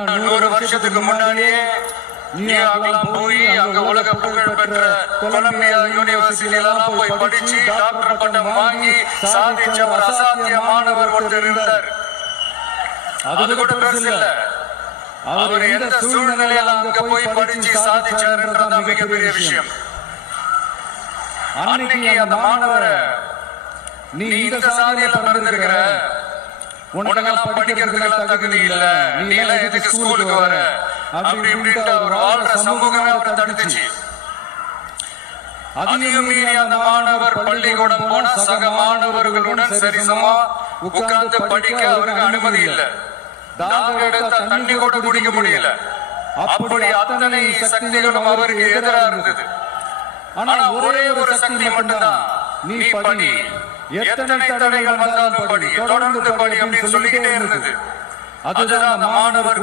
100 வருஷத்துக்கு முன்னாடியே நியூயார்க்லாம் போய் அங்க உலக புகழ் பெற்ற கொலம்பியா யூனிவர்சிட்டில எல்லாம் போய் படிச்சு டாக்டர் பட்டம் வாங்கி சாதிச்ச ஒரு அசாத்தியமானவர் ஒருத்தர் இருந்தார். அது கூட பெருசு இல்ல, அவர் எந்த சூழ்நிலையில அங்க போய் படிச்சு சாதிச்சாருன்றதான் மிகப்பெரிய விஷயம். அன்னைக்கு அந்த மாணவரை, நீ இந்த சாதியில பிறந்திருக்கிற, உனக்கெல்லாம் படிக்கிறதுக்கெல்லாம் தகுதி இல்ல, நீ எல்லாம் எதுக்கு ஸ்கூலுக்கு வர அப்படி இப்படின்ட்டு அவர் வாழ்ற சமூகமே அவரை தடுத்துச்சு. அதையும் மீறி அந்த மாணவர் பள்ளிக்கூடம் போன சக மாணவர்களுடன் சரிசமா உட்கார்ந்து படிக்க அவருக்கு அனுமதி இல்ல. தாக எடுத்த தண்ணி கூட குடிக்க முடியல. அப்படி அத்தனை சக்திகளும் அவருக்கு எதிராக இருந்தது. ஆனா ஒரே ஒரு சக்தி மட்டும்தான், நீ படி, எத்தனை தடைகள் வந்தாலும் படி, தொடர்ந்து படி அப்படின்னு சொல்லிக்கிட்டே இருந்தது. அதுதான் அந்த மாணவர்